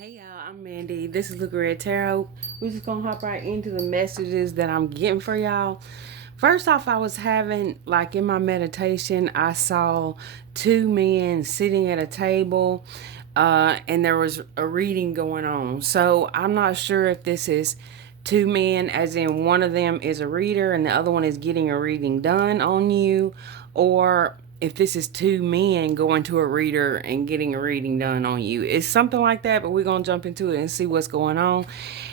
Hey y'all, I'm Mandy. This is Luca Tarot. We're just gonna hop right into the messages that I'm getting for y'all. First off, I was having, like in my meditation, I saw two men sitting at a table and there was a reading going on. So I'm not sure if this is two men, as in one of them is a reader and the other one is getting a reading done on you, or if this is two men going to a reader and getting a reading done on you. It's something like that, but we're going to jump into it and see what's going on.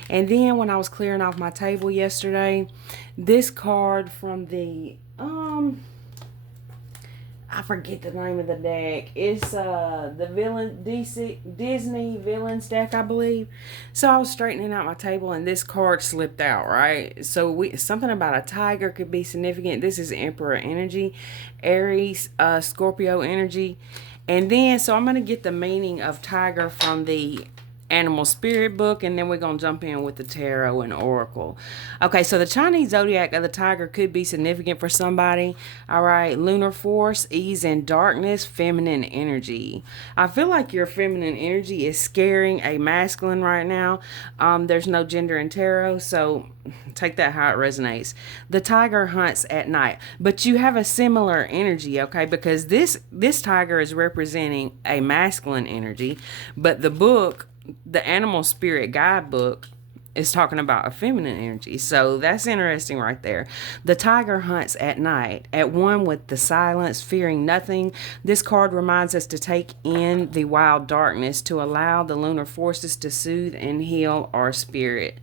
And then when I was clearing off my table yesterday, this card from the I forget the name of the deck. It's the villain Disney villains deck, I believe. So I was straightening out my table and this card slipped out, right? So something about a tiger could be significant. This is Emperor energy, Aries, Scorpio energy. And then so I'm going to get the meaning of tiger from the animal spirit book, and then we're going to jump in with the tarot and oracle. Okay, so the Chinese zodiac of the tiger could be significant for somebody. All right, lunar force, ease and darkness, feminine energy. I feel like your feminine energy is scaring a masculine right now. There's no gender in tarot, so take that how it resonates. The tiger hunts at night, but you have a similar energy, okay, because this tiger is representing a masculine energy, but the animal spirit guidebook is talking about a feminine energy. So that's interesting right there. The tiger hunts at night, at one with the silence, fearing nothing. This card reminds us to take in the wild darkness, to allow the lunar forces to soothe and heal our spirits.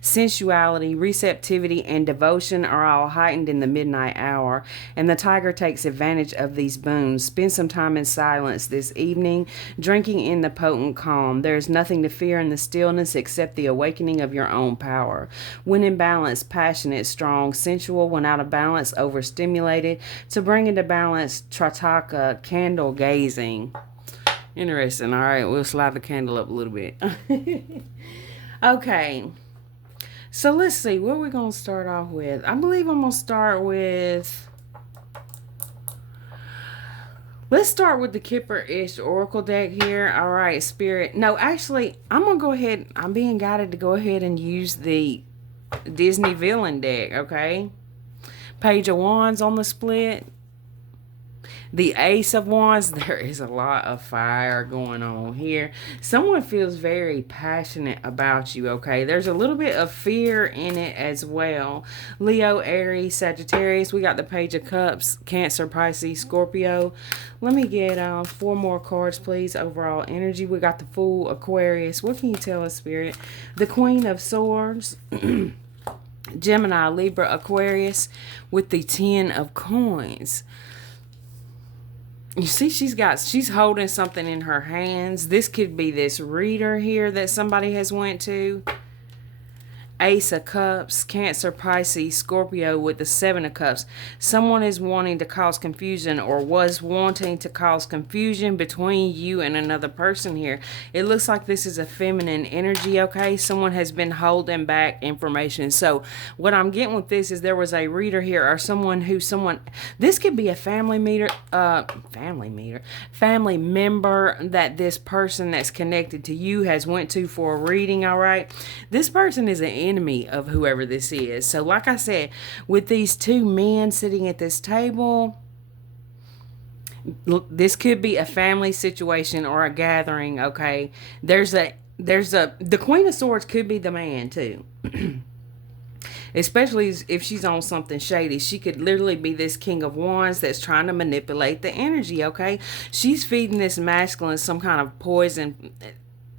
Sensuality, receptivity, and devotion are all heightened in the midnight hour, and the tiger takes advantage of these boons. Spend some time in silence this evening, drinking in the potent calm. There is nothing to fear in the stillness except the awakening of your own power. When in balance, passionate, strong, sensual. When out of balance, overstimulated. To bring into balance, Trataka, candle gazing. Interesting. All right, we'll slide the candle up a little bit. Okay, so let's see, what we're going to start off with. I believe I'm going to start with, let's start with the Kipper-ish Oracle deck here. All right, Spirit. No, actually, I'm going to go ahead, I'm being guided to go ahead and use the Disney villain deck, okay? Page of Wands on the split. The Ace of Wands, there is a lot of fire going on here. Someone feels very passionate about you, okay? There's a little bit of fear in it as well. Leo, Aries, Sagittarius. We got the Page of Cups, Cancer, Pisces, Scorpio. Let me get 4 more cards, please. Overall energy. We got the Fool, Aquarius. What can you tell us, Spirit? The Queen of Swords. Gemini, Libra, Aquarius. With the 10 of Coins. You see, she's holding something in her hands. This could be this reader here that somebody has went to. Ace of Cups, Cancer, Pisces, Scorpio with the 7 of Cups. Someone is wanting to cause confusion or was wanting to cause confusion between you and another person here. It looks like this is a feminine energy, okay? Someone has been holding back information. So what I'm getting with this is there was a reader here or this could be a family member that this person that's connected to you has went to for a reading, all right? This person is an enemy of whoever this is. So like I said, with these two men sitting at this table, this could be a family situation or a gathering, okay? The Queen of Swords could be the man too. Especially if she's on something shady. She could literally be this King of Wands that's trying to manipulate the energy, okay? She's feeding this masculine some kind of poison,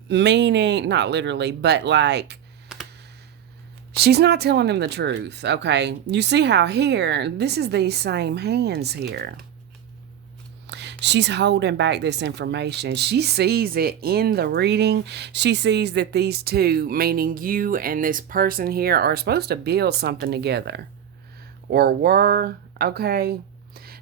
meaning, not literally, but like, she's not telling him the truth, okay? You see how here, this is these same hands here. She's holding back this information. She sees it in the reading. She sees that these two, meaning you and this person here, are supposed to build something together. Or were, okay?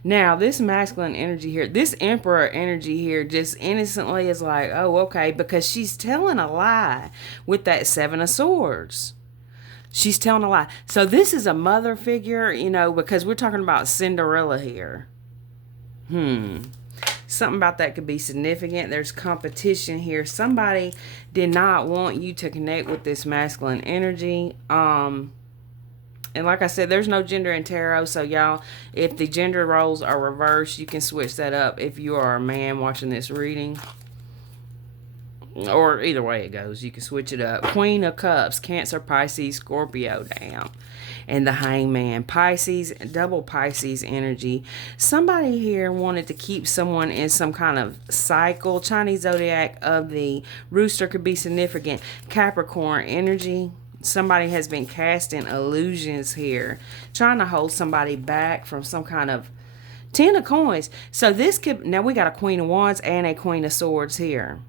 Now, this masculine energy here, this Emperor energy here just innocently is like, oh, okay, because she's telling a lie with that 7 of Swords. She's telling a lie. So this is a mother figure, because we're talking about Cinderella here. Something about that could be significant. There's competition here. Somebody did not want you to connect with this masculine energy. And like I said, there's no gender in tarot. So y'all, if the gender roles are reversed, you can switch that up if you are a man watching this reading. Or either way it goes, you can switch it up. Queen of Cups, Cancer, Pisces, Scorpio, damn. And the Hangman, Pisces, double Pisces energy. Somebody here wanted to keep someone in some kind of cycle. Chinese zodiac of the rooster could be significant. Capricorn energy. Somebody has been casting illusions here, trying to hold somebody back from some kind of Ten of Coins. So this could, now we got a Queen of Wands and a Queen of Swords here.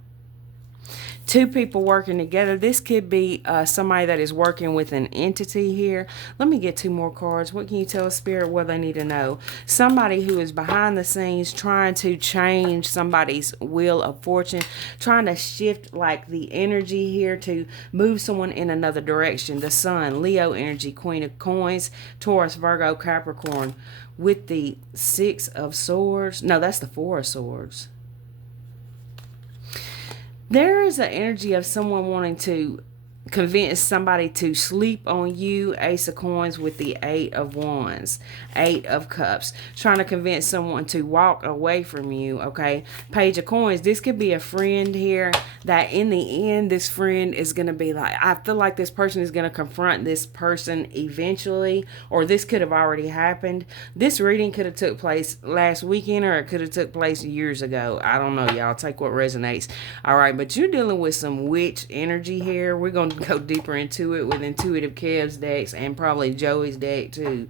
Two people working together. This could be somebody that is working with an entity here. Let me get two more cards. What can you tell Spirit what they need to know? Somebody who is behind the scenes trying to change somebody's wheel of fortune, trying to shift like the energy here to move someone in another direction. The Sun, Leo energy, Queen of Coins, Taurus, Virgo, Capricorn with the Six of Swords. No, that's the Four of Swords. There is an energy of someone wanting to convince somebody to sleep on you. Ace of Coins with the Eight of Wands, Eight of Cups, trying to convince someone to walk away from you. Okay, Page of Coins. This could be a friend here that in the end this friend is going to be like, I feel like this person is going to confront this person eventually, or this could have already happened. This reading could have took place last weekend, or it could have took place years ago. I don't know, y'all. Take what resonates. All right, but you're dealing with some witch energy here. We're going to go deeper into it with Intuitive Kev's decks and probably Joey's deck too.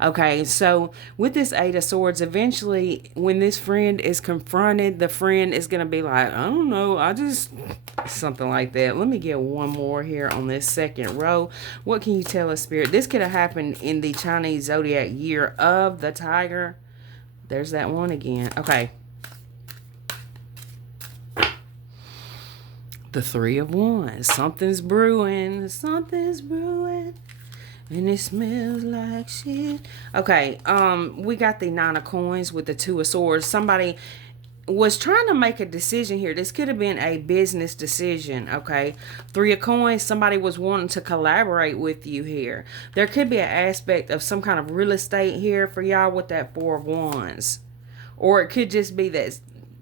Okay, so with this Eight of Swords, eventually when this friend is confronted, the friend is going to be like, I don't know, I just, something like that. Let me get one more here on this second row. What can you tell us, Spirit? This could have happened in the Chinese zodiac year of the tiger. There's that one again. Okay. The Three of Wands. Something's brewing. Something's brewing. And it smells like shit. Okay. We got the Nine of Coins with the Two of Swords. Somebody was trying to make a decision here. This could have been a business decision. Okay. Three of Coins. Somebody was wanting to collaborate with you here. There could be an aspect of some kind of real estate here for y'all with that Four of Wands. Or it could just be that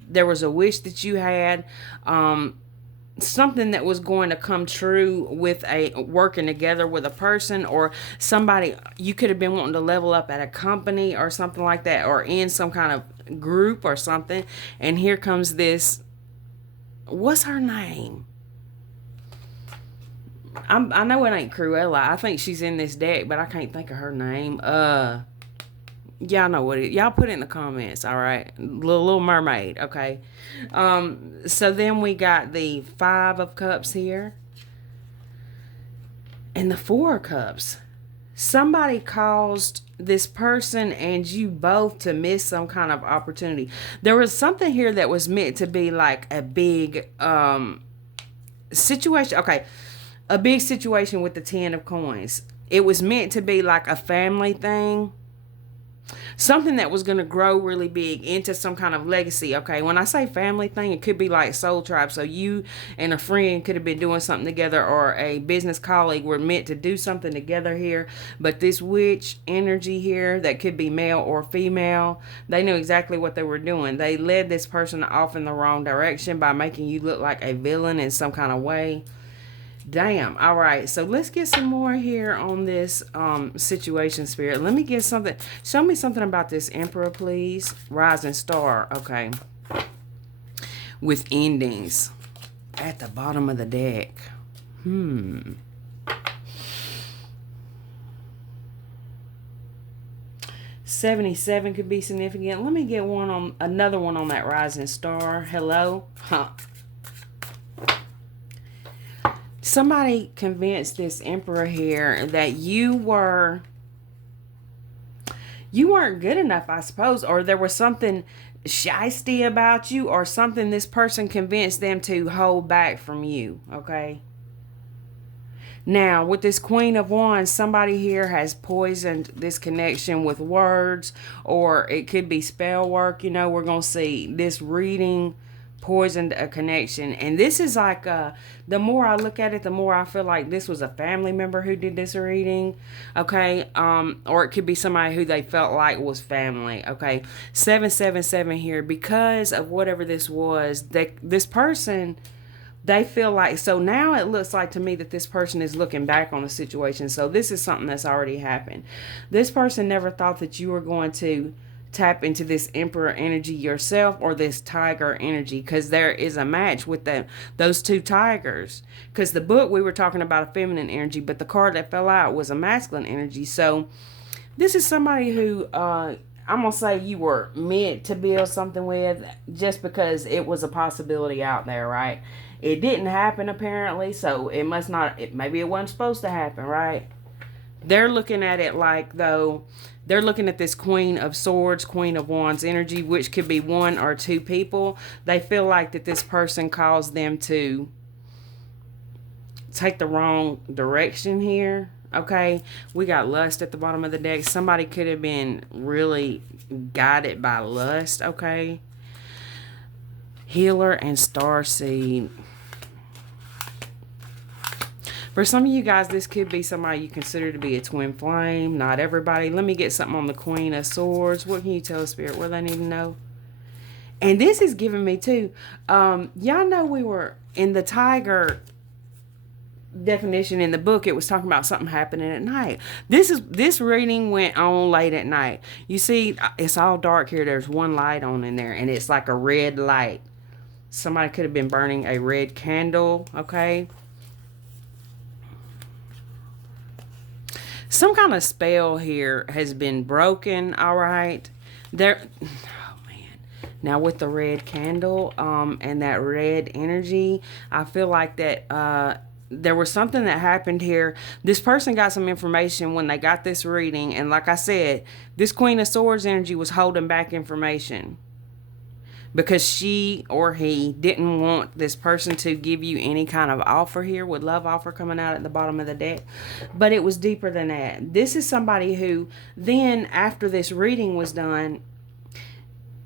there was a wish that you had. Something that was going to come true with a working together with a person, or somebody you could have been wanting to level up at a company or something like that, or in some kind of group or something. And here comes this, what's her name? I know it ain't Cruella. I think she's in this deck, but I can't think of her name. Y'all know what it is. Y'all put it in the comments, all right? Little Mermaid, okay? So then we got the Five of Cups here. And the Four of Cups. Somebody caused this person and you both to miss some kind of opportunity. There was something here that was meant to be like a big situation. Okay, a big situation with the Ten of Coins. It was meant to be like a family thing. Something that was going to grow really big into some kind of legacy. Okay, when I say family thing, it could be like soul tribe. So you and a friend could have been doing something together, or a business colleague were meant to do something together here. But this witch energy here, that could be male or female, they knew exactly what they were doing. They led this person off in the wrong direction by making you look like a villain in some kind of way. Damn. All right, so let's get some more here on this situation, Spirit. Let me get something. Show me something about this Emperor, please. Rising Star. Okay. With endings at the bottom of the deck. 77 could be significant. Let me get another one on that Rising Star. Hello. Somebody convinced this Emperor here that you weren't good enough, I suppose, or there was something shysty about you, or something this person convinced them to hold back from you. Okay, Now, with this Queen of Wands, somebody here has poisoned this connection with words, or it could be spell work. You know, we're going to see this reading poisoned a connection. And this is like, the more I look at it, the more I feel like this was a family member who did this reading. Okay. Or it could be somebody who they felt like was family. Okay. 777 here, because of whatever this was, this person, they feel like, so now it looks like to me that this person is looking back on the situation. So this is something that's already happened. This person never thought that you were going to tap into this Emperor energy yourself, or this Tiger energy, because there is a match with those two tigers. Because the book, we were talking about a feminine energy, but the card that fell out was a masculine energy. So this is somebody who, I'm going to say you were meant to build something with, just because it was a possibility out there, right? It didn't happen apparently, so it must not, maybe it wasn't supposed to happen, right? They're looking at it like, though, they're looking at this Queen of Swords, Queen of Wands energy, which could be one or two people. They feel like that this person caused them to take the wrong direction here. Okay, we got lust at the bottom of the deck. Somebody could have been really guided by lust. Okay, Healer and Starseed. For some of you guys, this could be somebody you consider to be a twin flame. Not everybody. Let me get something on the Queen of Swords. What can you tell Spirit? What they need to know? And this is giving me too. Y'all know we were in the Tiger definition in the book. It was talking about something happening at night. This reading went on late at night. You see, it's all dark here. There's one light on in there, and it's like a red light. Somebody could have been burning a red candle. Okay. Some kind of spell here has been broken, all right? There, oh man. Now with the red candle and that red energy, I feel like that there was something that happened here. This person got some information when they got this reading, and like I said, this Queen of Swords energy was holding back information, because she or he didn't want this person to give you any kind of offer here, with love offer coming out at the bottom of the deck. But it was deeper than that. This is somebody who then, after this reading was done,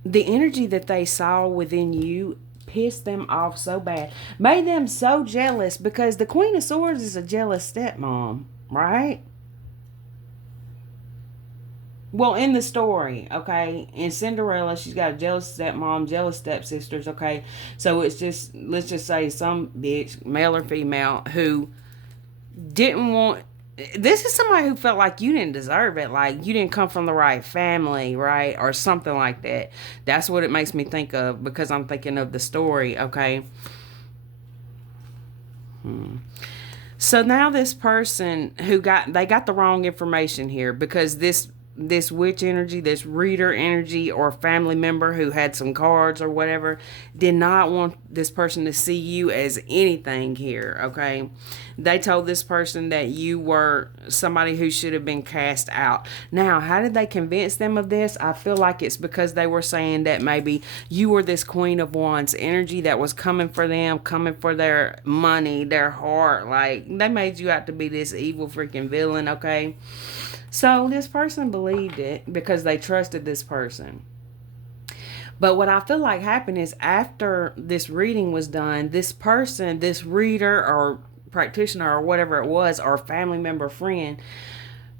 the energy that they saw within you pissed them off so bad, made them so jealous, because the Queen of Swords is a jealous stepmom, right? Well, in the story, okay, in Cinderella, she's got a jealous stepmom, jealous stepsisters, okay? So it's just, let's just say some bitch, male or female, who didn't want, this is somebody who felt like you didn't deserve it, like you didn't come from the right family, right? Or something like that. That's what it makes me think of, because I'm thinking of the story, okay? So now this person who they got the wrong information here, because this witch energy, this reader energy, or family member who had some cards or whatever, did not want this person to see you as anything here, okay? They told this person that you were somebody who should have been cast out. Now, how did they convince them of this? I feel like it's because they were saying that maybe you were this Queen of Wands energy that was coming for them, coming for their money, their heart. Like, they made you out to be this evil freaking villain, okay? So this person believed it because they trusted this person. But what I feel like happened is, after this reading was done, this person, this reader or practitioner or whatever it was, or family member, friend,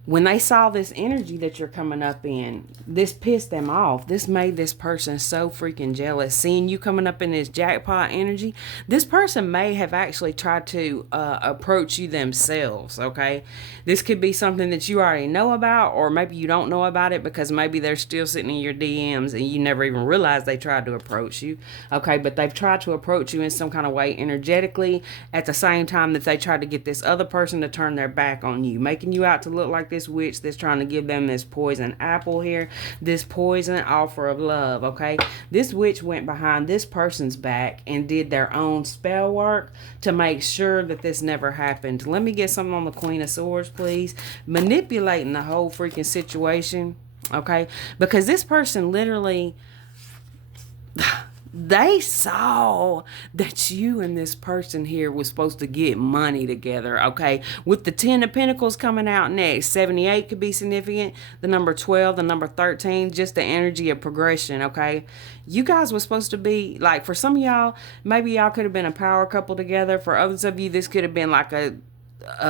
when they saw this energy that you're coming up in, this pissed them off. This made this person so freaking jealous. Seeing you coming up in this jackpot energy, this person may have actually tried to approach you themselves, okay? This could be something that you already know about, or maybe you don't know about it because maybe they're still sitting in your DMs and you never even realized they tried to approach you, okay? But they've tried to approach you in some kind of way energetically, at the same time that they tried to get this other person to turn their back on you, making you out to look like this witch that's trying to give them this poison apple here, this poison offer of love, okay? This witch went behind this person's back and did their own spell work to make sure that this never happened. Let me get something on the Queen of Swords, please. Manipulating the whole freaking situation, okay? Because this person literally, They saw that you and this person here was supposed to get money together, okay? With the 10 of Pentacles coming out next, 78 could be significant. The number 12, the number 13, just the energy of progression, okay? You guys were supposed to be, like, for some of y'all, maybe y'all could have been a power couple together. For others of you, this could have been like a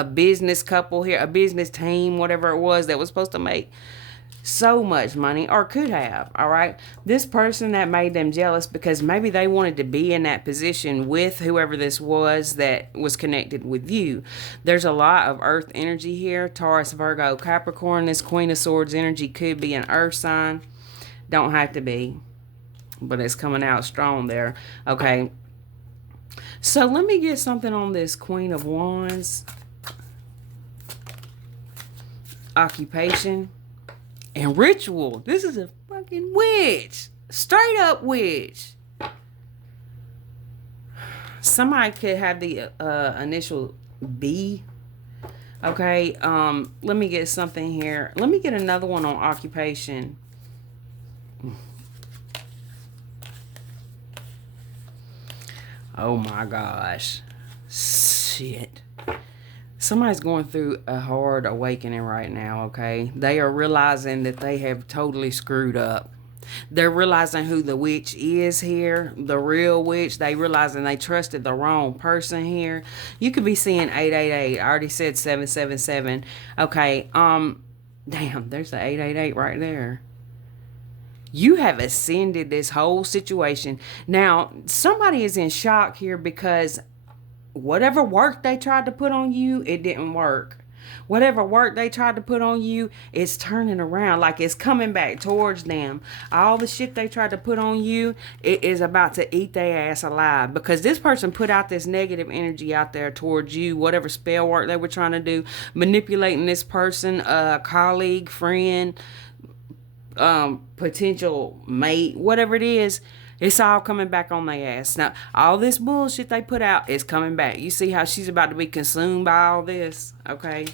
business couple here, a business team, whatever it was that was supposed to make so much money, or could have. All right, this person that made them jealous because maybe they wanted to be in that position with whoever this was that was connected with you. There's a lot of earth energy here. Taurus, Virgo, Capricorn. This Queen of Swords energy could be an earth sign, don't have to be, but it's coming out strong there. Okay, so let me get something on this Queen of Wands. Occupation and ritual. This is a fucking witch. Straight up witch. Somebody could have the initial B. Okay. Let me get something here. Let me get another one on occupation. Oh my gosh. Shit. Somebody's going through a hard awakening right now, okay? They are realizing that they have totally screwed up. They're realizing who the witch is here, the real witch. They realizing they trusted the wrong person here. You could be seeing 888. I already said 777. Okay, damn, there's the 888 right there. You have ascended this whole situation. Now, somebody is in shock here because whatever work they tried to put on you, it didn't work. Whatever work they tried to put on you, it's turning around. Like it's coming back towards them. All the shit they tried to put on you, it is about to eat their ass alive. Because this person put out this negative energy out there towards you. Whatever spell work they were trying to do. Manipulating this person, colleague, friend, potential mate, whatever it is. It's all coming back on their ass. Now, all this bullshit they put out is coming back. You see how she's about to be consumed by all this, okay?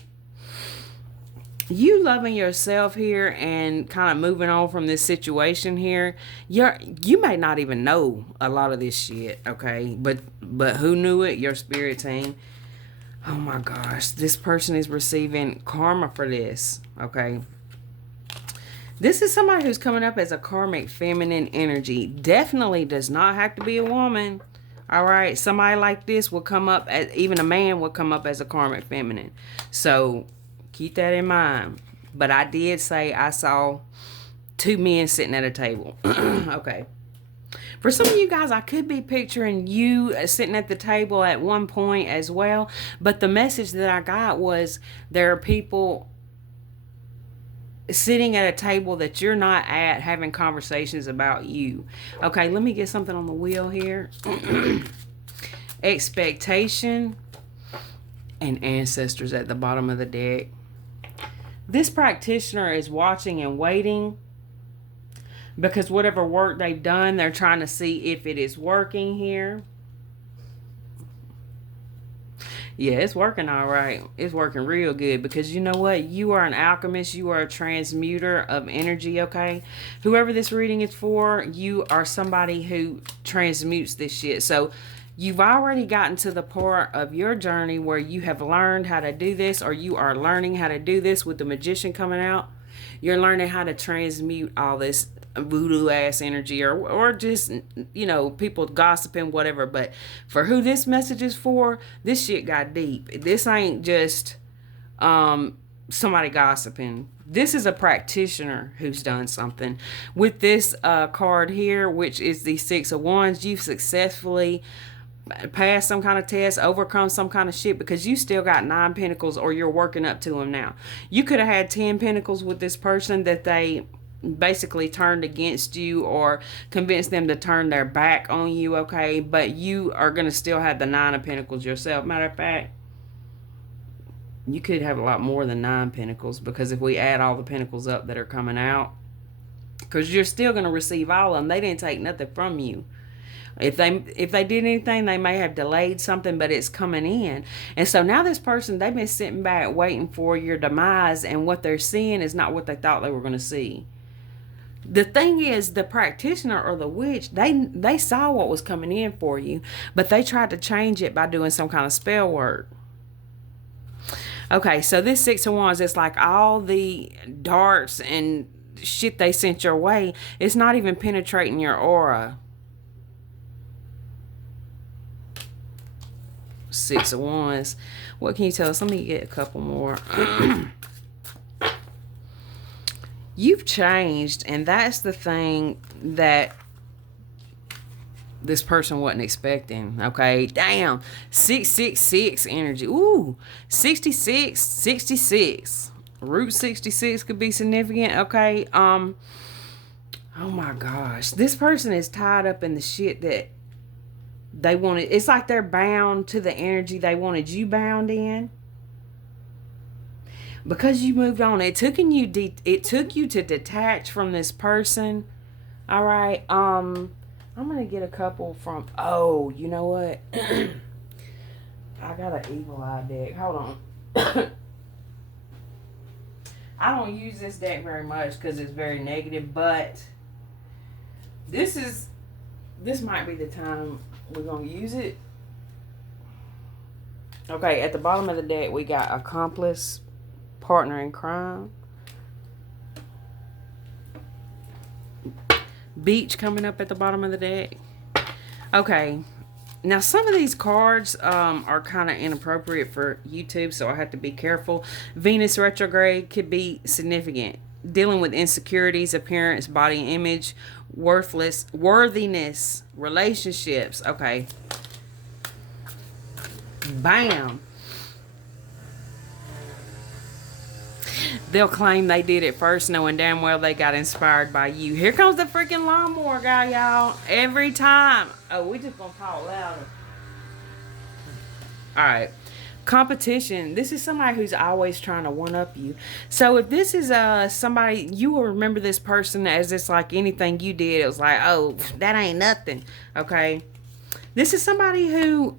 You loving yourself here and kind of moving on from this situation here. You may not even know a lot of this shit, okay? But who knew it? Your spirit team. Oh my gosh. This person is receiving karma for this, okay? This is somebody who's coming up as a karmic feminine energy. Definitely does not have to be a woman. All right. Somebody like this will come up as, even a man will come up as a karmic feminine. So keep that in mind. But I did say I saw two men sitting at a table. Okay. For some of you guys, I could be picturing you sitting at the table at one point as well. But the message that I got was there are people sitting at a table that you're not at having conversations about you. Okay, let me get something on the wheel here. Expectation and ancestors at the bottom of the deck. This practitioner is watching and waiting because whatever work they've done, they're trying to see if it is working here. Yeah, it's working all right. It's working real good because you know what? You are an alchemist. You are a transmuter of energy, okay? Whoever this reading is for, you are somebody who transmutes this shit. So you've already gotten to the part of your journey where you have learned how to do this, or you are learning how to do this with the magician coming out. You're learning how to transmute all this voodoo ass energy or just, you know, people gossiping, whatever. But for who this message is for, this shit got deep. This ain't just somebody gossiping. This is a practitioner who's done something. With this card here, which is the Six of Wands, you've successfully passed some kind of test, overcome some kind of shit, because you still got 9 pentacles, or you're working up to them now. You could have had 10 pentacles with this person that they basically turned against you or convinced them to turn their back on you, okay? But you are going to still have the 9 of pentacles yourself. Matter of fact, you could have a lot more than 9 pentacles, because if we add all the pentacles up that are coming out, because you're still going to receive all of them. They didn't take nothing from you. If they did anything, they may have delayed something, but it's coming in. And so now this person, they've been sitting back waiting for your demise, and what they're seeing is not what they thought they were going to see. The thing is, the practitioner or the witch, they saw what was coming in for you, but they tried to change it by doing some kind of spell work. Okay, so this Six of Wands, it's like all the darts and shit they sent your way, it's not even penetrating your aura. Six of Wands. What can you tell us? Let me get a couple more. You've changed, and that's the thing that this person wasn't expecting. Okay, damn. 666 energy. Ooh, 66, 66. Root 66 could be significant. Okay. Oh my gosh, this person is tied up in the shit that they wanted. It's like they're bound to the energy they wanted you bound in. Because you moved on, it took you to detach from this person. All right. I'm gonna get a couple from. Oh, you know what? I got an evil eye deck. Hold on. I don't use this deck very much because it's very negative, but this might be the time we're gonna use it. Okay, at the bottom of the deck we got accomplice, partner in crime, beach coming up at the bottom of the deck. Okay, now some of these cards are kind of inappropriate for YouTube, so I have to be careful. Venus retrograde could be significant. Dealing with insecurities, appearance, body image, worthiness, relationships. Okay. Bam. They'll claim they did it first, knowing damn well they got inspired by you. Here comes the freaking lawnmower guy, y'all. Every time. Oh, we just gonna talk louder. Alright. Competition. This is somebody who's always trying to one-up you. So if this is somebody, you will remember this person as it's like anything you did. It was like, oh, that ain't nothing. Okay. This is somebody who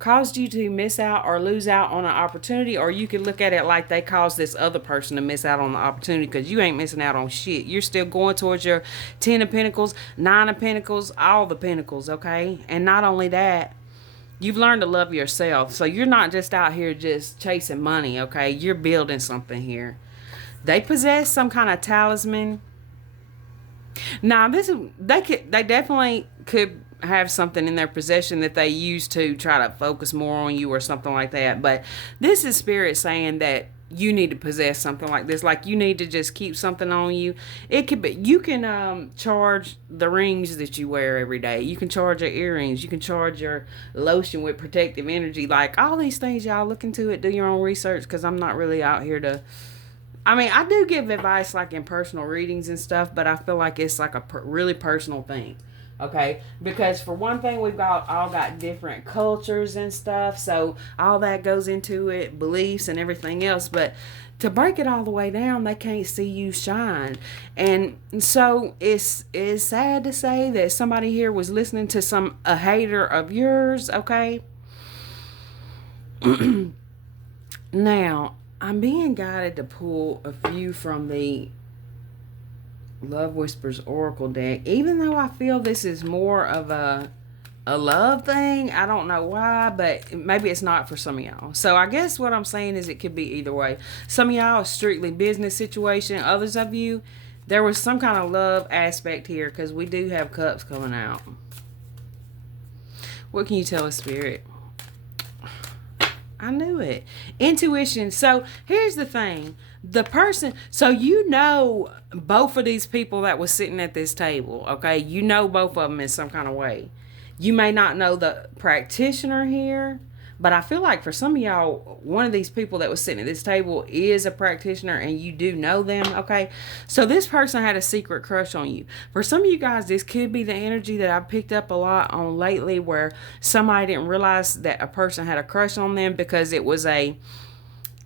caused you to miss out or lose out on an opportunity, or you could look at it like they caused this other person to miss out on the opportunity, because you ain't missing out on shit. You're still going towards your 10 of Pentacles, 9 of Pentacles, all the Pentacles, okay? And not only that, you've learned to love yourself. So you're not just out here just chasing money, okay? You're building something here. They possess some kind of talisman. Now, they definitely could have something in their possession that they use to try to focus more on you or something like that. But this is spirit saying that you need to possess something like this. Like you need to just keep something on you. It could be, you can charge the rings that you wear every day. You can charge your earrings. You can charge your lotion with protective energy. Like all these things, y'all look into it. Do your own research, because I'm not really out here to... I mean, I do give advice like in personal readings and stuff, but I feel like it's like a really personal thing. Okay, because for one thing, we've all got different cultures and stuff, so all that goes into it, beliefs and everything else. But to break it all the way down, they can't see you shine. And so it's sad to say that somebody here was listening to a hater of yours. Okay. Now I'm being guided to pull a few from the Love Whispers Oracle deck, even though I feel this is more of a love thing. I don't know why, but maybe it's not for some of y'all. So I guess what I'm saying is it could be either way. Some of y'all, a strictly business situation. Others of you, there was some kind of love aspect here, because we do have cups coming out. What can you tell us, Spirit? I knew it. Intuition. So here's the thing. The person, so you know both of these people that was sitting at this table, okay? You know both of them in some kind of way. You may not know the practitioner here, but I feel like for some of y'all, one of these people that was sitting at this table is a practitioner and you do know them, okay? So this person had a secret crush on you. For some of you guys, this could be the energy that I've picked up a lot on lately, where somebody didn't realize that a person had a crush on them because it was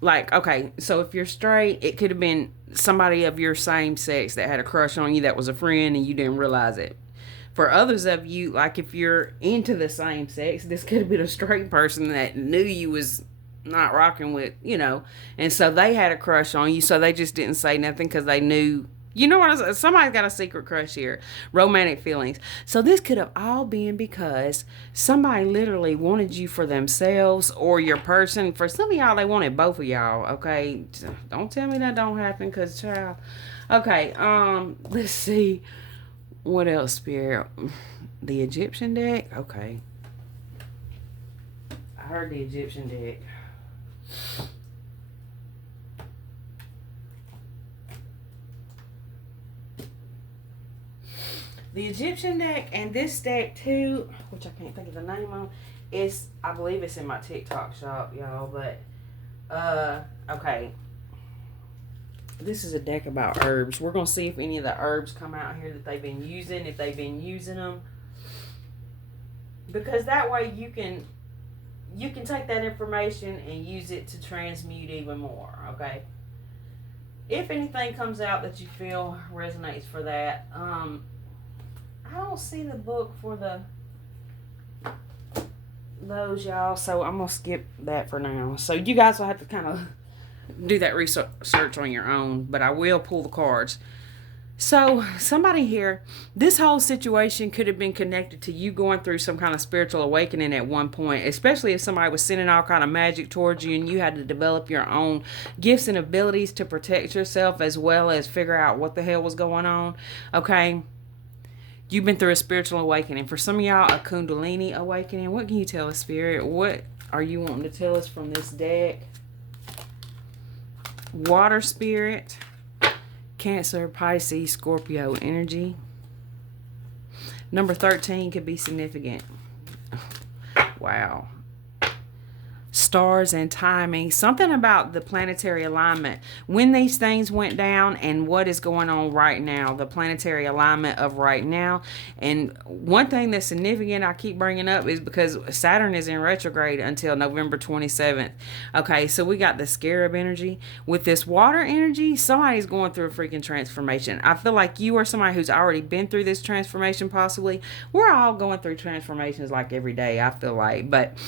like, okay, so if you're straight, it could have been somebody of your same sex that had a crush on you that was a friend and you didn't realize it. For others of you, like if you're into the same sex, this could have been a straight person that knew you was not rocking with, and so they had a crush on you, so they just didn't say nothing because they knew, You know what? Somebody's got a secret crush here. Romantic feelings. So this could have all been because somebody literally wanted you for themselves or your person. For some of y'all, they wanted both of y'all. Okay, don't tell me that don't happen, cause child. Okay, let's see what else, Spirit. The Egyptian deck. Okay, I heard the Egyptian deck. The Egyptian deck and this deck too, which I can't think of the name of, is, I believe it's in my TikTok shop, y'all. But okay, this is a deck about herbs. We're gonna see if any of the herbs come out here that they've been using, if they've been using them, because that way you can take that information and use it to transmute even more. Okay, if anything comes out that you feel resonates for that. I don't see the book for those, y'all, so I'm gonna skip that for now. So you guys will have to kind of do that research on your own, but I will pull the cards. So somebody here, this whole situation could have been connected to you going through some kind of spiritual awakening at one point, especially if somebody was sending all kind of magic towards you and you had to develop your own gifts and abilities to protect yourself as well as figure out what the hell was going on. Okay, you've been through a spiritual awakening. For some of y'all, a Kundalini awakening. What can you tell us, Spirit? What are you wanting to tell us from this deck? Water Spirit, Cancer, Pisces, Scorpio energy. Number 13 could be significant. Wow. Stars and timing. Something about the planetary alignment. When these things went down and what is going on right now. The planetary alignment of right now. And one thing that's significant I keep bringing up is because Saturn is in retrograde until November 27th. Okay, so we got the Scarab energy. With this water energy, somebody's going through a freaking transformation. I feel like you are somebody who's already been through this transformation possibly. We're all going through transformations like every day, I feel like. But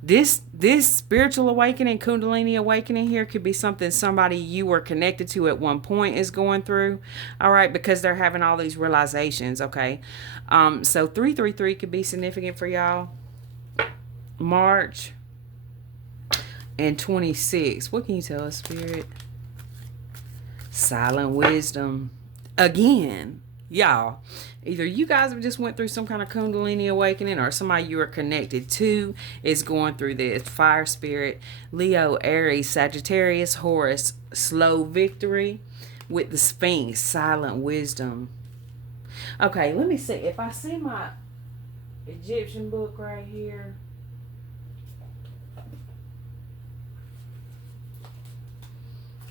this spiritual awakening, Kundalini awakening here could be something somebody you were connected to at one point is going through. All right, because they're having all these realizations. Okay, so 333 could be significant for y'all. March and 26. What can you tell us, Spirit? Silent wisdom again, y'all. Either you guys have just went through some kind of Kundalini awakening or somebody you are connected to is going through this. Fire Spirit, Leo, Aries, Sagittarius, Horus, slow victory with the Sphinx, silent wisdom. Okay, let me see. If I see my Egyptian book right here.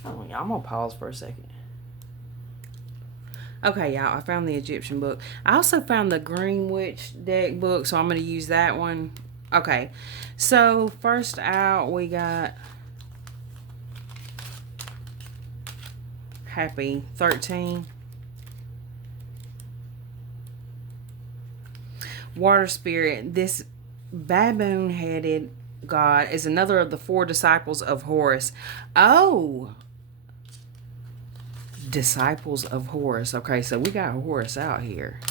Oh, yeah, I'm going to pause for a second. Okay, y'all, I found the Egyptian book. I also found the Green Witch deck book, so I'm going to use that one. Okay, so first out we got Happy 13. Water Spirit, this baboon-headed god is another of the 4 disciples of Horus. Oh, disciples of Horus. Okay, so we got Horus out here.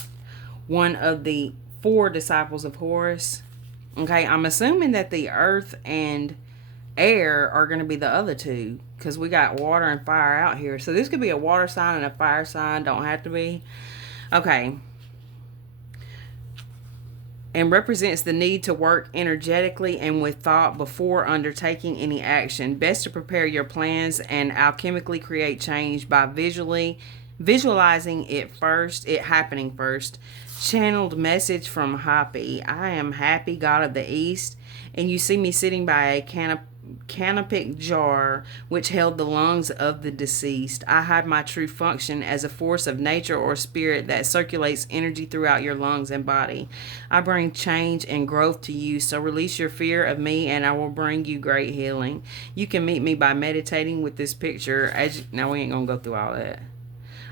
One of the 4 disciples of Horus. Okay, I'm assuming that the earth and air are going to be the other 2 because we got water and fire out here. So this could be a water sign and a fire sign. Don't have to be. Okay. And represents the need to work energetically and with thought before undertaking any action. Best to prepare your plans and alchemically create change by visualizing it happening first. Channeled message from Happy. I am Happy, God of the East, and you see me sitting by a canopic jar which held the lungs of the deceased. I hide my true function as a force of nature or spirit that circulates energy throughout your lungs and body. I bring change and growth to you, so release your fear of me and I will bring you great healing. You can meet me by meditating with this picture. Now we ain't gonna go through all that.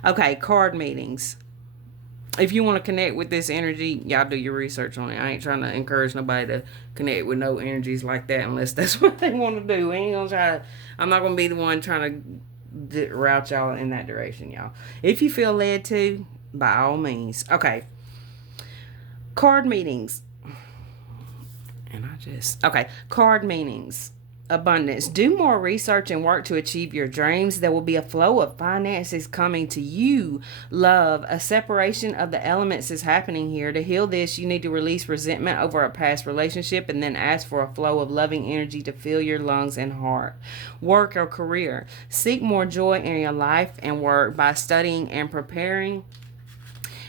Okay, card meetings. If you want to connect with this energy, y'all do your research on it. I ain't trying to encourage nobody to connect with no energies like that unless that's what they want to do. I'm not going to be the one trying to route y'all in that direction, y'all. If you feel led to, by all means. Okay. Card meetings. Card meetings. Abundance. Do more research and work to achieve your dreams. There will be a flow of finances coming to you. Love. A separation of the elements is happening here. To heal this, you need to release resentment over a past relationship and then ask for a flow of loving energy to fill your lungs and heart. Work or career. Seek more joy in your life and work by studying and preparing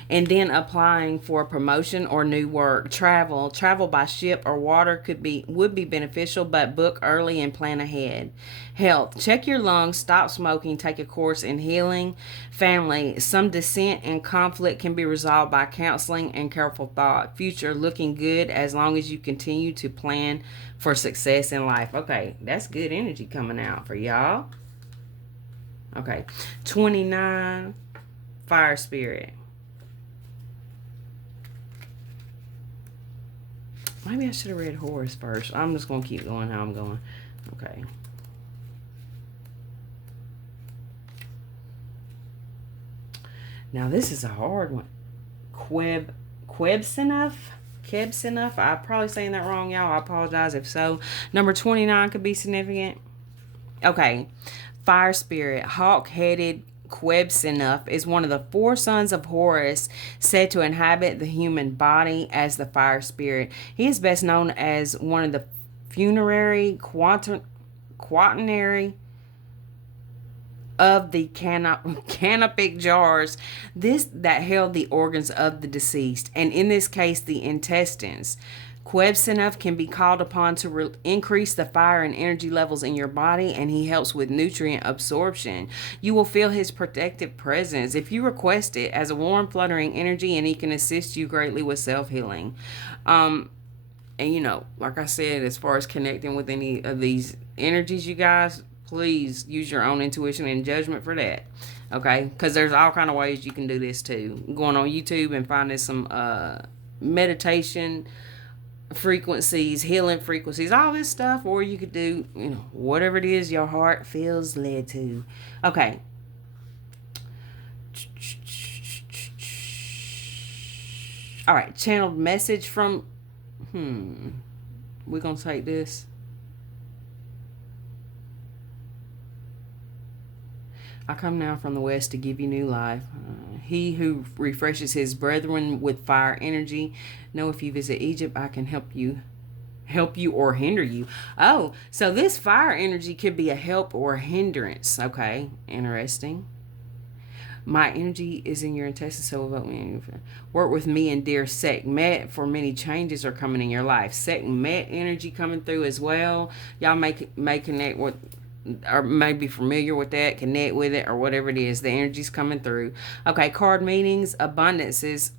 and then applying for promotion or new work. Travel by ship or water would be beneficial, but book early and plan ahead. Health. Check your lungs, stop smoking, take a course in healing. Family. Some dissent and conflict can be resolved by counseling and careful thought. Future. Looking good as long as you continue to plan for success in life. Okay, that's good energy coming out for y'all. Okay. 29. Fire spirit. Maybe I should have read Horus first. I'm just going to keep going how I'm going. Okay. Now, this is a hard one. Quebsinuf? I'm probably saying that wrong, y'all. I apologize if so. Number 29 could be significant. Okay. Fire spirit. Hawk-headed Quebsinuf is one of the 4 sons of Horus, said to inhabit the human body as the fire spirit. He is best known as one of the funerary quaternary of the canopic jars that held the organs of the deceased, and in this case the intestines. Quebsinuf can be called upon to increase the fire and energy levels in your body, and he helps with nutrient absorption. You will feel his protective presence if you request it as a warm, fluttering energy, and he can assist you greatly with self-healing. And like I said, as far as connecting with any of these energies, you guys, please use your own intuition and judgment for that. Okay? Because there's all kind of ways you can do this too. Going on YouTube and finding some meditation frequencies, healing frequencies, all this stuff, or you could do, whatever it is your heart feels led to. Okay. All right, channeled message from, we're going to take this. I come now from the west to give you new life. He who refreshes his brethren with fire energy. Know if you visit Egypt, I can help you or hinder you. Oh, so this fire energy could be a help or a hindrance. Okay, interesting. My energy is in your intestines, so vote me. Work with me and dear Sekhmet, for many changes are coming in your life. Sekhmet energy coming through as well. Y'all may connect with, or may be familiar with that, connect with it, or whatever it is. The energy's coming through. Okay, card meanings, abundances.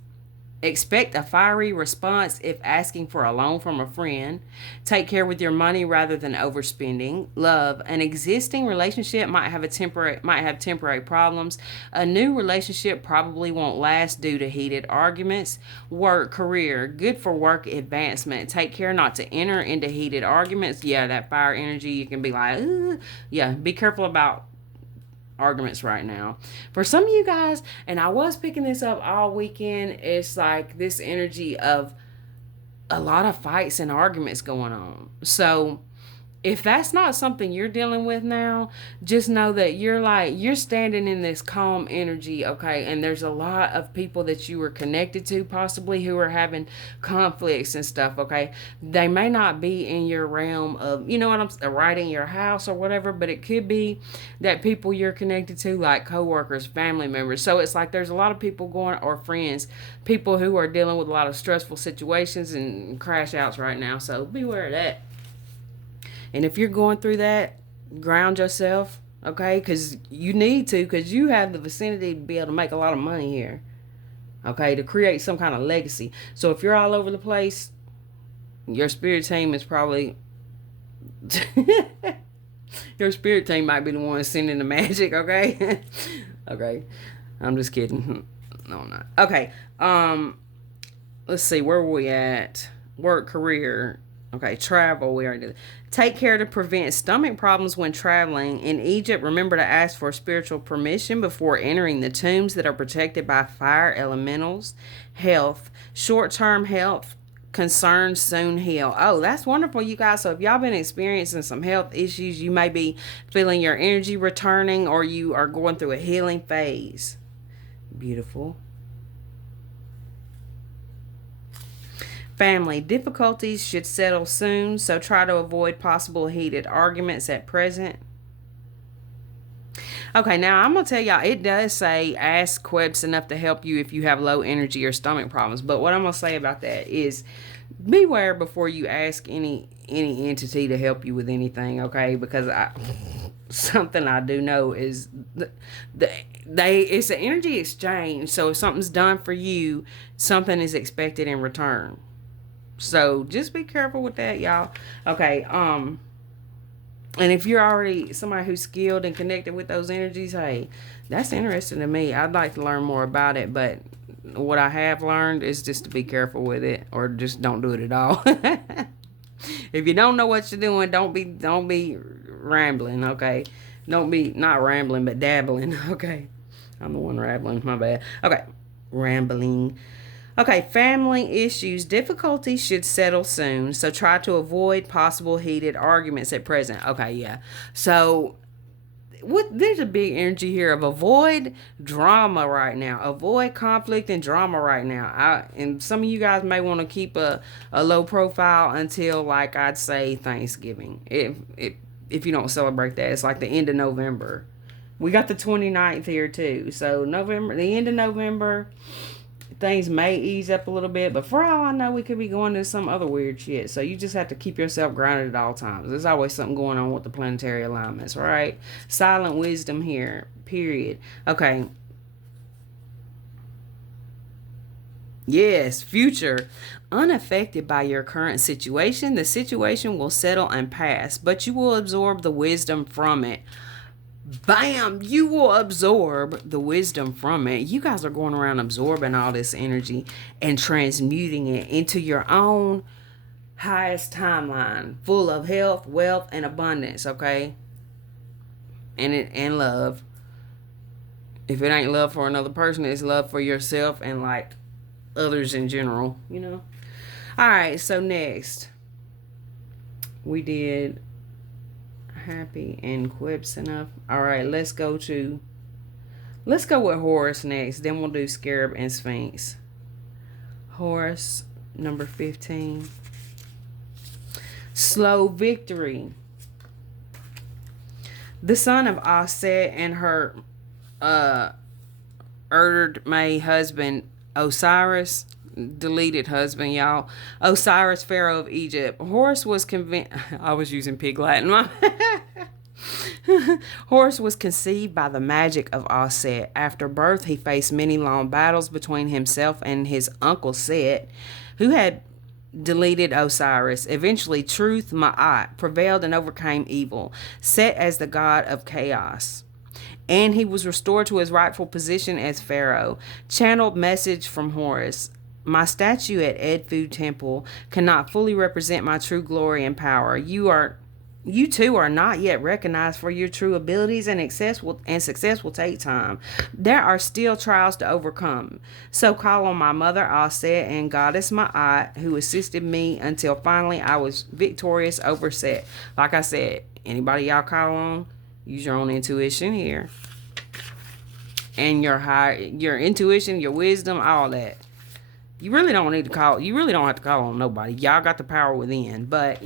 Expect a fiery response if asking for a loan from a friend. Take care with your money rather than overspending. Love. An existing relationship might have temporary problems. A new relationship probably won't last due to heated arguments. Work. Career. Good for work advancement. Take care not to enter into heated arguments. Yeah, that fire energy, you can be like, ugh. Yeah, be careful about arguments right now. For some of you guys, and I was picking this up all weekend, it's like this energy of a lot of fights and arguments going on. So if that's not something you're dealing with now, just know that you're standing in this calm energy, okay? And there's a lot of people that you were connected to possibly who are having conflicts and stuff, okay? They may not be in your realm of, right in your house or whatever, but it could be that people you're connected to, like coworkers, family members. So it's like there's a lot of people or friends, people who are dealing with a lot of stressful situations and crash outs right now. So beware of that. And if you're going through that, ground yourself, okay? Because you need to, because you have the vicinity to be able to make a lot of money here, okay? To create some kind of legacy. So if you're all over the place, your spirit team is probably... your spirit team might be the one sending the magic, okay? Okay. I'm just kidding. No, I'm not. Okay. Let's see. Where were we at? Work, career. Okay, travel. We already did. Take care to prevent stomach problems when traveling. In Egypt, remember to ask for spiritual permission before entering the tombs that are protected by fire elementals. Health. Short term health concerns soon heal. Oh, that's wonderful, you guys. So if y'all been experiencing some health issues, you may be feeling your energy returning, or you are going through a healing phase. Beautiful. Family difficulties should settle soon, so try to avoid possible heated arguments at present. Okay, now I'm gonna tell y'all, it does say ask Quebs enough to help you if you have low energy or stomach problems. But what I'm gonna say about that is beware before you ask any entity to help you with anything, okay? Because something I do know is it's an energy exchange. So if something's done for you, something is expected in return. So just be careful with that, y'all. Okay, and if you're already somebody who's skilled and connected with those energies, hey, that's interesting to me. I'd like to learn more about it, but what I have learned is just to be careful with it, or just don't do it at all. If you don't know what you're doing, don't be rambling, okay? Don't be not rambling, but dabbling, okay? I'm the one rambling, my bad. Okay, rambling. Okay, family issues. Difficulties should settle soon, so try to avoid possible heated arguments at present. Okay, yeah. So, there's a big energy here of avoid drama right now. Avoid conflict and drama right now. And some of you guys may want to keep a low profile until, like, I'd say Thanksgiving. If you don't celebrate that, it's like the end of November. We got the 29th here too. So the end of November, things may ease up a little bit, but for all I know, we could be going to some other weird shit. So you just have to keep yourself grounded at all times. There's always something going on with the planetary alignments, right? Silent wisdom here, period. Okay. Yes, future. Unaffected by your current situation, the situation will settle and pass, but you will absorb the wisdom from it. Bam, you will absorb the wisdom from it. You guys are going around absorbing all this energy and transmuting it into your own highest timeline, full of health, wealth, and abundance, okay? And love. If it ain't love for another person, it's love for yourself and, like, others in general, you know? All right, so next we did happy and quips enough. All right, let's go with Horus next. Then we'll do Scarab and Sphinx. Horus, number 15. Slow victory. The son of Aset and her May husband Osiris, deleted husband, y'all. Osiris, Pharaoh of Egypt. Horus was convinced. I was using pig Latin. Horus was conceived by the magic of Aset. After birth, he faced many long battles between himself and his uncle Set, who had deleted Osiris. Eventually, truth, Ma'at, prevailed and overcame evil, Set as the god of chaos. And he was restored to his rightful position as Pharaoh. Channeled message from Horus. My statue at Edfu Temple cannot fully represent my true glory and power. You too are not yet recognized for your true abilities, and success will take time. There are still trials to overcome. So call on my mother Aset and goddess Ma'at, who assisted me until finally I was victorious over Set. Like I said, anybody y'all call on, use your own intuition here. And your intuition, your wisdom, all that. You really don't have to call on nobody. Y'all got the power within. But,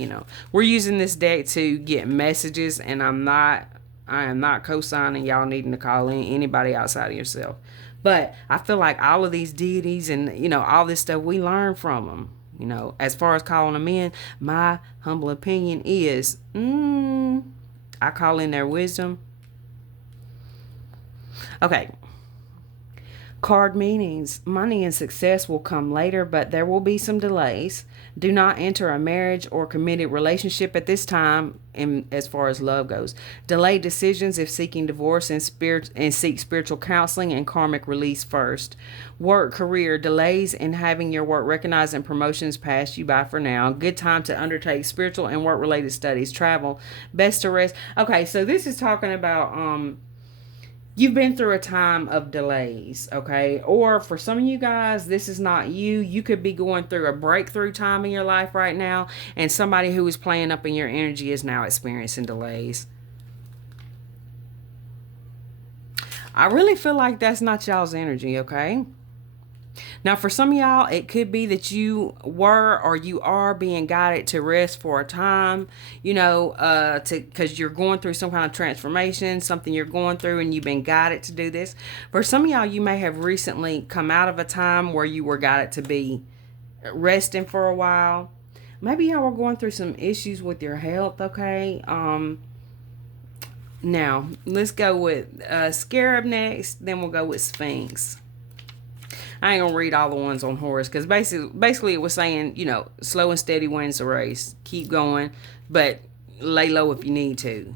we're using this deck to get messages, and I am not co-signing y'all needing to call in anybody outside of yourself. But I feel like all of these deities and, all this stuff, we learn from them. As far as calling them in, my humble opinion is, I call in their wisdom. Okay. Card meanings: money and success will come later, but there will be some delays. Do not enter a marriage or committed relationship at this time, in, as far as love goes. Delay decisions if seeking divorce, and seek spiritual counseling and karmic release first. Work career: delays in having your work recognized and promotions pass you by for now. Good time to undertake spiritual and work related studies. Travel: best to rest. Okay, so this is talking about you've been through a time of delays, okay? Or for some of you guys, this is not you. You could be going through a breakthrough time in your life right now, and somebody who is playing up in your energy is now experiencing delays. I really feel like that's not y'all's energy, okay? Now, for some of y'all, it could be that you were or you are being guided to rest for a time, because you're going through some kind of transformation, something you're going through, and you've been guided to do this. For some of y'all, you may have recently come out of a time where you were guided to be resting for a while. Maybe y'all were going through some issues with your health, okay? Now, let's go with Scarab next, then we'll go with Sphinx. I ain't gonna read all the ones on Horus because basically it was saying, slow and steady wins the race. Keep going, but lay low if you need to.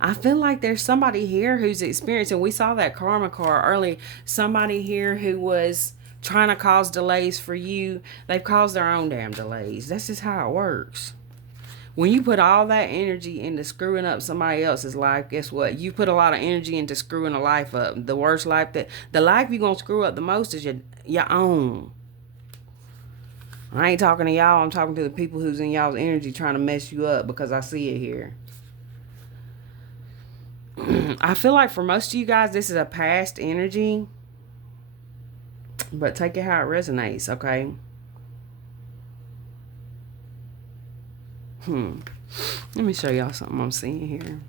I feel like there's somebody here who's experiencing, we saw that karma card early, somebody here who was trying to cause delays for you. They've caused their own damn delays. That's just how it works. When you put all that energy into screwing up somebody else's life, guess what? You put a lot of energy into screwing a life up. The worst life, the life you're going to screw up the most is your own. I ain't talking to y'all. I'm talking to the people who's in y'all's energy trying to mess you up, because I see it here. I feel like for most of you guys, this is a past energy. But take it how it resonates, okay? Let me show y'all something I'm seeing here.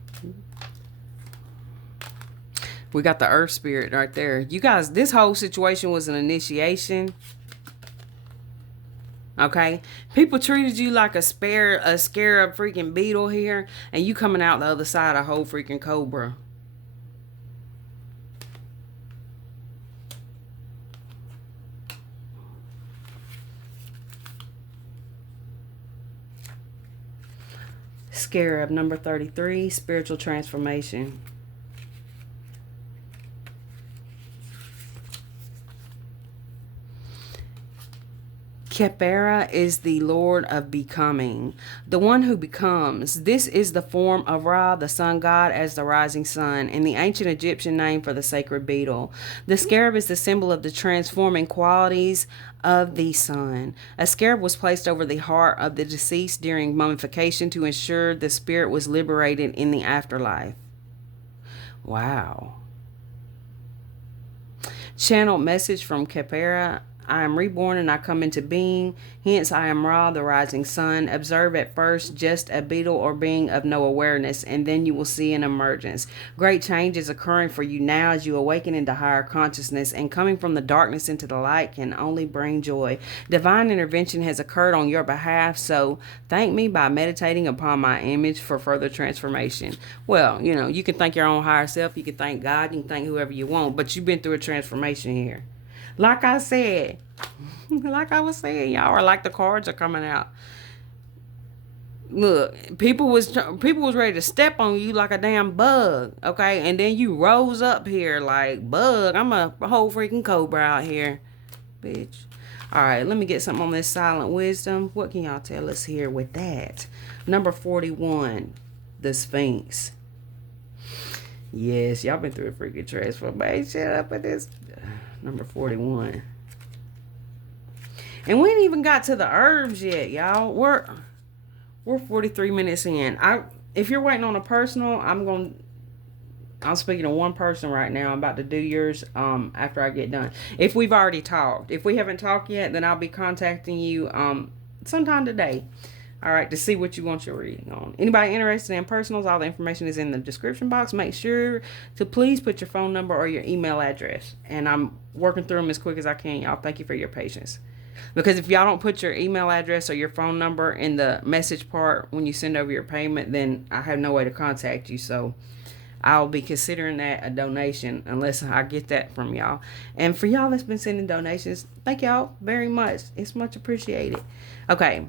We got the earth spirit right there. You guys, this whole situation was an initiation. Okay? People treated you like a scarab freaking beetle here, and you coming out the other side a whole freaking cobra. Scarab number 33, spiritual transformation. Khepera is the Lord of becoming, the one who becomes. This is the form of Ra, the sun god, as the rising sun, and the ancient Egyptian name for the sacred beetle. The scarab is the symbol of the transforming qualities of the sun. A scarab was placed over the heart of the deceased during mummification to ensure the spirit was liberated in the afterlife. Wow. Channeled message from Khepera. I am reborn and I come into being. Hence I am Ra, the rising sun. Observe at first just a beetle or being of no awareness, and then you will see an emergence. Great change is occurring for you now as you awaken into higher consciousness, and coming from the darkness into the light can only bring joy. Divine intervention has occurred on your behalf, so thank me by meditating upon my image for further transformation. Well, you can thank your own higher self, you can thank God, you can thank whoever you want, but you've been through a transformation here. Like I said, like I was saying, y'all, or like the cards are coming out. Look, people was ready to step on you like a damn bug, okay? And then you rose up here like, bug, I'm a whole freaking cobra out here, bitch. All right, let me get something on this silent wisdom. What can y'all tell us here with that? Number 41, the Sphinx. Yes, y'all been through a freaking transformation up at this. Number 41. And we ain't even got to the herbs yet, y'all. We're 43 minutes in. If you're waiting on a personal, I'm speaking to one person right now. I'm about to do yours after I get done. If we've already talked. If we haven't talked yet, then I'll be contacting you sometime today. All right, to see what you want your reading on. Anybody interested in personals, all the information is in the description box. Make sure to please put your phone number or your email address. And I'm working through them as quick as I can, y'all. Thank you for your patience. Because if y'all don't put your email address or your phone number in the message part when you send over your payment, then I have no way to contact you. So I'll be considering that a donation unless I get that from y'all. And for y'all that's been sending donations, thank y'all very much. It's much appreciated. Okay.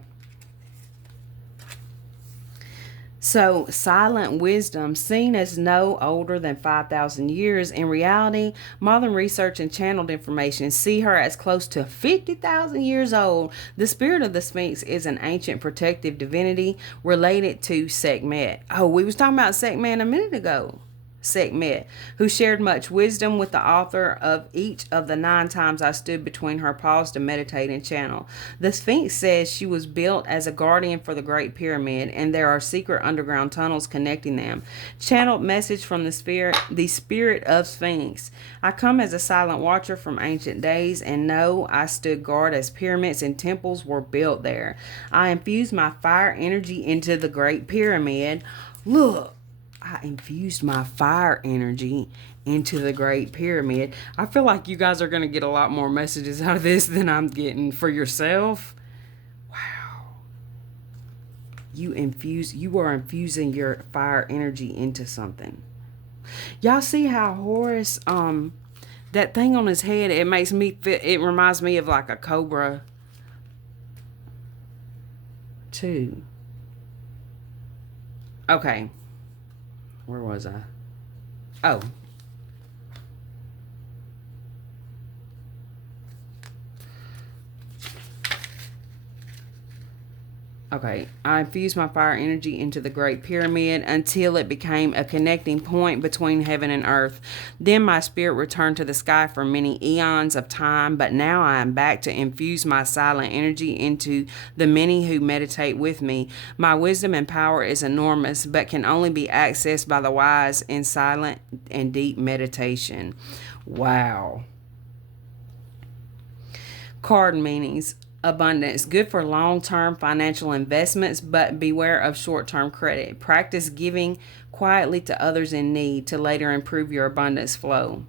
So, silent wisdom, seen as no older than 5,000 years, in reality, modern research and channeled information see her as close to 50,000 years old. The spirit of the Sphinx is an ancient protective divinity related to Sekhmet. Oh, we was talking about Sekhmet a minute ago. Sekhmet, who shared much wisdom with the author of each of the 9 times I stood between her paws to meditate and channel. The Sphinx says she was built as a guardian for the Great Pyramid, and there are secret underground tunnels connecting them. Channeled message from the spirit of Sphinx. I come as a silent watcher from ancient days, and know I stood guard as pyramids and temples were built there. I infused my fire energy into the Great Pyramid. Look, I infused my fire energy into the Great Pyramid. I feel like you guys are going to get a lot more messages out of this than I'm getting for yourself. Wow. You are infusing your fire energy into something. Y'all see how Horus, that thing on his head, it reminds me of like a cobra too. Okay. Where was I? Oh. Okay, I infused my fire energy into the Great Pyramid until it became a connecting point between heaven and earth. Then my spirit returned to the sky for many eons of time, but now I am back to infuse my silent energy into the many who meditate with me. My wisdom and power is enormous, but can only be accessed by the wise in silent and deep meditation. Wow. Card meanings. Abundance, good for long-term financial investments, but beware of short-term credit. Practice giving quietly to others in need to later improve your abundance flow.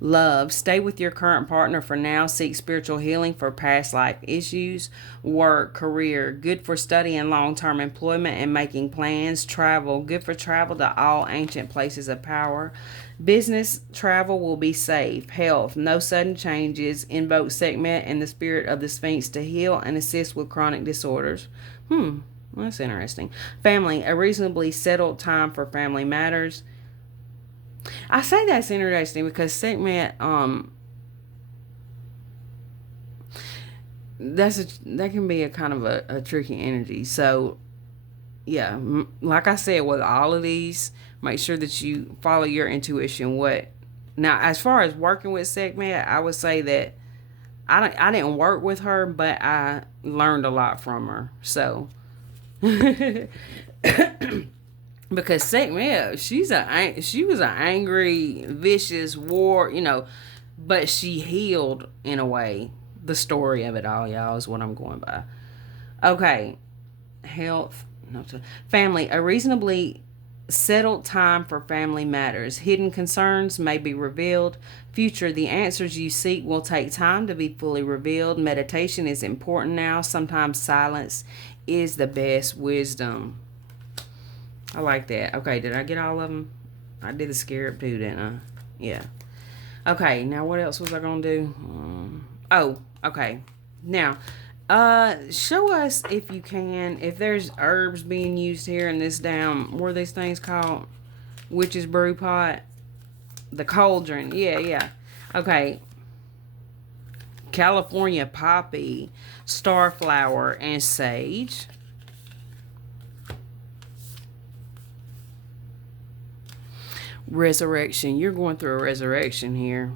Love, stay with your current partner for now. Seek spiritual healing for past life issues. Work, career, good for study and long-term employment and making plans. Travel, good for travel to all ancient places of power. Business travel will be safe. Health, no sudden changes. Invoke Sekhmet and the spirit of the Sphinx to heal and assist with chronic disorders. That's interesting. Family, a reasonably settled time for family matters. I say that's interesting because Sekhmet, that can be a kind of a tricky energy. So, yeah, like I said, with all of these, make sure that you follow your intuition. Now, as far as working with Sekhmet, I would say that I didn't work with her, but I learned a lot from her. So, because Sekhmet, she was an angry, vicious war, but she healed in a way. The story of it all, y'all, is what I'm going by. Okay, health, family, a reasonably settled time for family matters. Hidden concerns may be revealed. Future, the answers you seek will take time to be fully revealed. Meditation is important now. Sometimes silence is the best wisdom. I like that. Okay, did I get all of them? I did the scarab too, didn't I? Yeah. Okay, now what else was I going to do? Okay. Now, show us if you can, if there's herbs being used here in this what are these things called? Witch's brew pot? The cauldron. Yeah. Okay. California poppy, starflower, and sage. Resurrection. You're going through a resurrection here.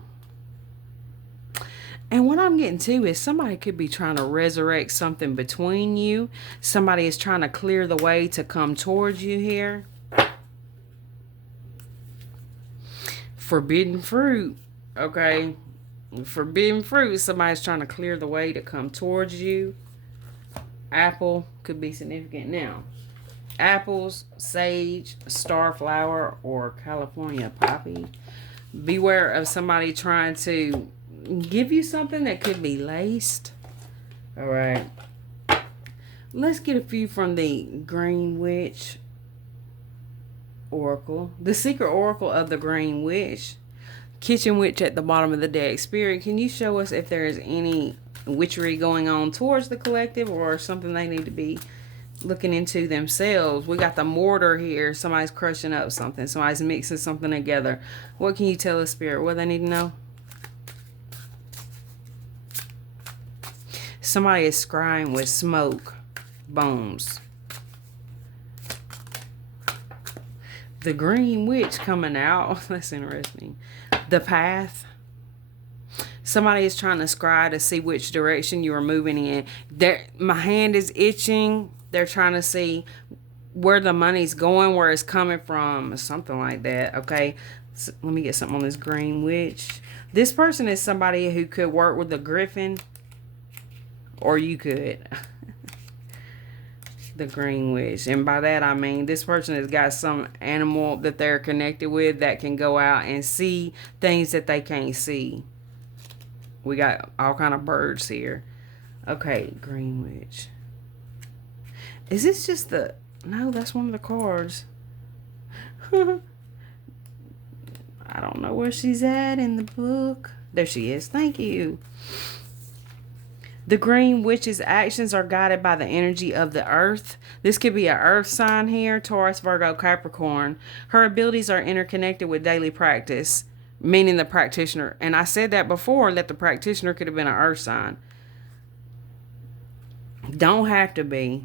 And what I'm getting to is somebody could be trying to resurrect something between you. Somebody is trying to clear the way to come towards you here. Forbidden fruit. Okay. Forbidden fruit. Somebody's trying to clear the way to come towards you. Apple could be significant now. Apples, sage, starflower, or California poppy. Beware of somebody trying to give you something that could be laced. All right. Let's get a few from the Green Witch. oracle. The secret oracle of the Green Witch. Kitchen Witch at the bottom of the deck. Spirit, can you show us if there is any witchery going on towards the collective or something they need to be looking into themselves? We got the mortar here. Somebody's crushing up something. Somebody's mixing something together. What can you tell us, Spirit? What they need to know? Somebody is scrying with smoke bones. The Green Witch coming out. That's interesting. The path. Somebody is trying to scry to see which direction you are moving in. My hand is itching. They're trying to see where the money's going, where it's coming from, something like that. Okay, so let me get something on this Green Witch. This person is somebody who could work with a griffin, or you could. The Green Witch, and by that I mean this person has got some animal that they're connected with that can go out and see things that they can't see. We got all kind of birds here. Okay, Green Witch. Is this just the... No, that's one of the cards. I don't know where she's at in the book. There she is. Thank you. The Green Witch's actions are guided by the energy of the earth. This could be an earth sign here, Taurus, Virgo, Capricorn. Her abilities are interconnected with daily practice, meaning the practitioner. And I said that before, that the practitioner could have been an earth sign. Don't have to be.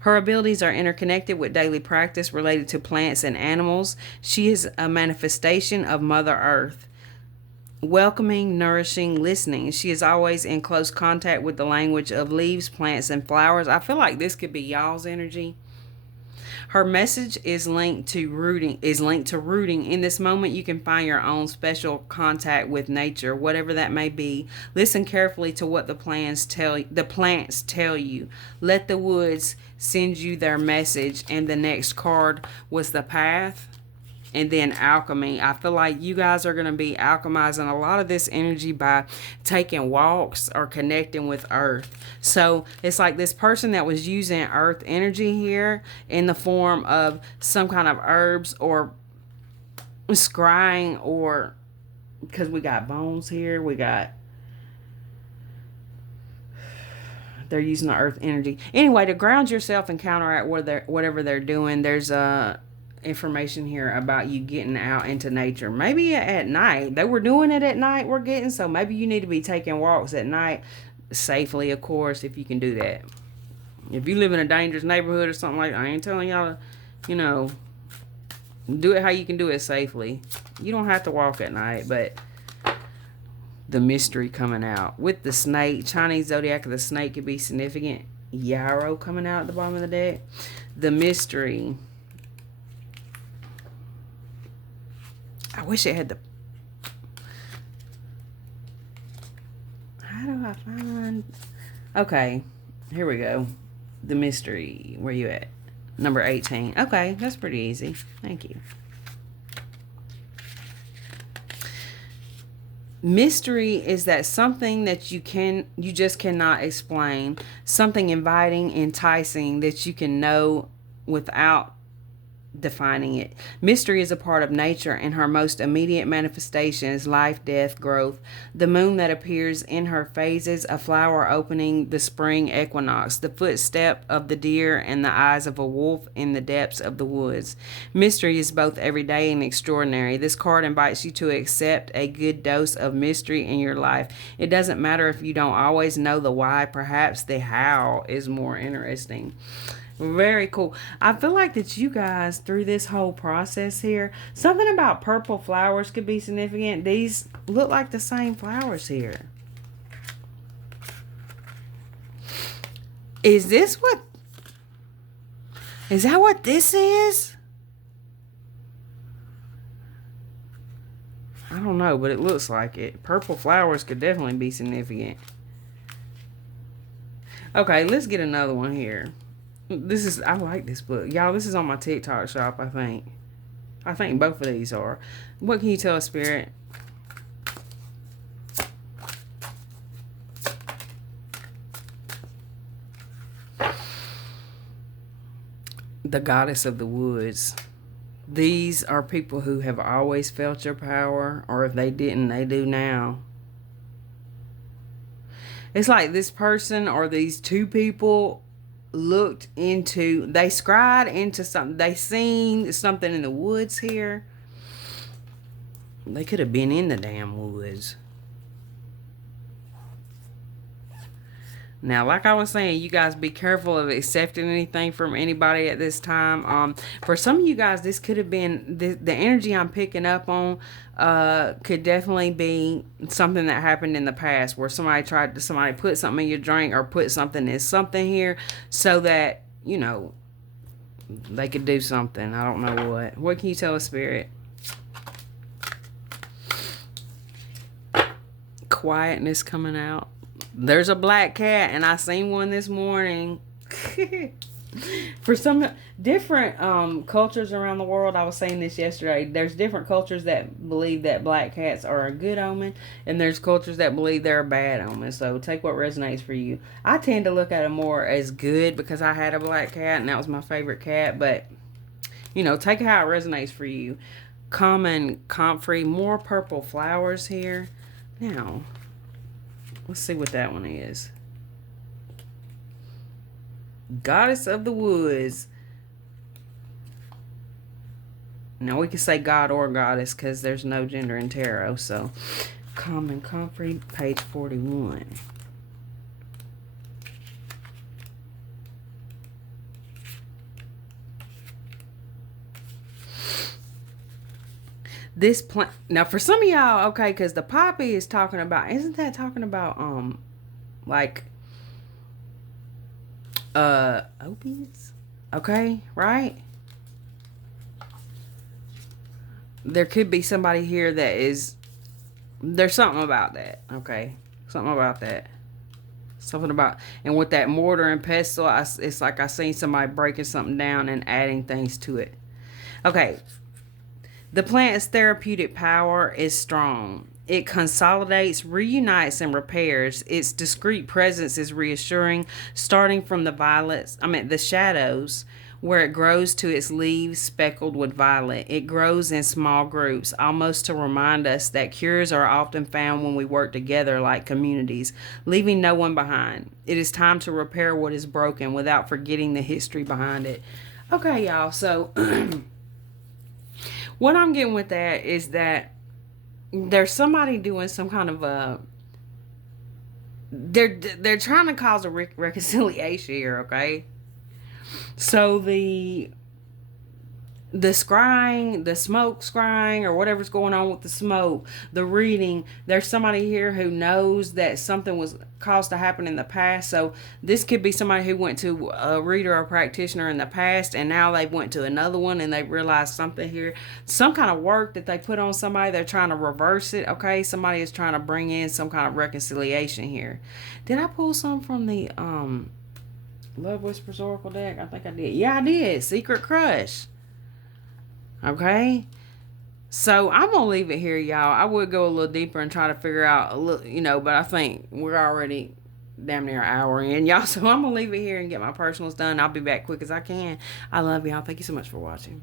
Her abilities are interconnected with daily practice related to plants and animals. She is a manifestation of Mother Earth. Welcoming, nourishing, listening. She is always in close contact with the language of leaves, plants, and flowers. I feel like this could be y'all's energy. Her message is linked to rooting. In this moment, you can find your own special contact with nature, whatever that may be. Listen carefully to what the plants tell you. Let the woods send you their message. And the next card was the path. And then alchemy. I feel like you guys are going to be alchemizing a lot of this energy by taking walks or connecting with earth. So it's like this person that was using earth energy here in the form of some kind of herbs or scrying, or because we got bones here. They're using the earth energy. Anyway, to ground yourself and counteract whatever they're doing, there's information here about you getting out into nature. Maybe at night. They were doing it at night, we're getting. So maybe you need to be taking walks at night. Safely, of course, if you can do that. If you live in a dangerous neighborhood or something like that, I ain't telling y'all to, do it how you can do it safely. You don't have to walk at night, but the mystery coming out. With the snake, Chinese zodiac of the snake could be significant. Yarrow coming out at the bottom of the deck. The mystery. I wish it had the... How do I find... Okay, here we go. The mystery. Where you at? Number 18. Okay, that's pretty easy. Thank you. Mystery is that something that you just cannot explain. Something inviting, enticing that you can know without defining it. Mystery is a part of nature, and her most immediate manifestations: life, death, growth. The moon that appears in her phases: a flower opening, the spring equinox, the footstep of the deer, and the eyes of a wolf in the depths of the woods. Mystery is both everyday and extraordinary. This card invites you to accept a good dose of mystery in your life. It doesn't matter if you don't always know the why. Perhaps the how is more interesting. Very cool. I feel like that you guys, through this whole process here, something about purple flowers could be significant. These look like the same flowers here. Is that what this is? I don't know, but it looks like it. Purple flowers could definitely be significant. Okay, let's get another one here. I like this book. Y'all, this is on my TikTok shop, I think. I think both of these are. What can you tell us, Spirit? The Goddess of the Woods. These are people who have always felt your power, or if they didn't, they do now. It's like this person or these two people they scried into something. They seen something in the woods here. They could have been in the damn woods. Now, like I was saying, you guys be careful of accepting anything from anybody at this time. For some of you guys, this could have been the energy I'm picking up on. Could definitely be something that happened in the past where somebody put something in your drink or put something in something here so that they could do something. I don't know what. What can you tell us, Spirit? Quietness coming out. There's a black cat, and I seen one this morning. For some different cultures around the world, I was saying this yesterday, there's different cultures that believe that black cats are a good omen, and there's cultures that believe they're a bad omen. So take what resonates for you. I tend to look at them more as good because I had a black cat, and that was my favorite cat. But, take it how it resonates for you. Common, comfrey, more purple flowers here. Now, let's see what that one is. Goddess of the Woods. Now we can say God or Goddess because there's no gender in tarot. So, Common Comfrey, page 41. This plant. Now, for some of y'all, okay, because the poppy is talking about. Isn't that talking about like opiates? Okay, right? There could be somebody here that is. There's something about that. Okay, something about that. Something about, and with that mortar and pestle, it's like I seen somebody breaking something down and adding things to it. Okay. The plant's therapeutic power is strong. It consolidates, reunites, and repairs. Its discreet presence is reassuring, starting from the shadows, where it grows to its leaves speckled with violet. It grows in small groups, almost to remind us that cures are often found when we work together like communities, leaving no one behind. It is time to repair what is broken without forgetting the history behind it. Okay, y'all, so what I'm getting with that is that there's somebody doing some kind of they're trying to cause a reconciliation here, okay? So the scrying, the smoke scrying, or whatever's going on with the smoke, the reading, there's somebody here who knows that something was caused to happen in the past. So this could be somebody who went to a reader or practitioner in the past, and now they went to another one and they realized something here, some kind of work that they put on somebody, they're trying to reverse it. Okay, somebody is trying to bring in some kind of reconciliation here. Did I pull some from the Love Whispers Oracle deck? I think I did. Yeah, I did. Secret Crush. Okay, so I'm gonna leave it here, y'all. I would go a little deeper and try to figure out a little, but I think we're already damn near an hour in, y'all. So I'm gonna leave it here and get my personals done. I'll be back quick as I can. I love y'all. Thank you so much for watching.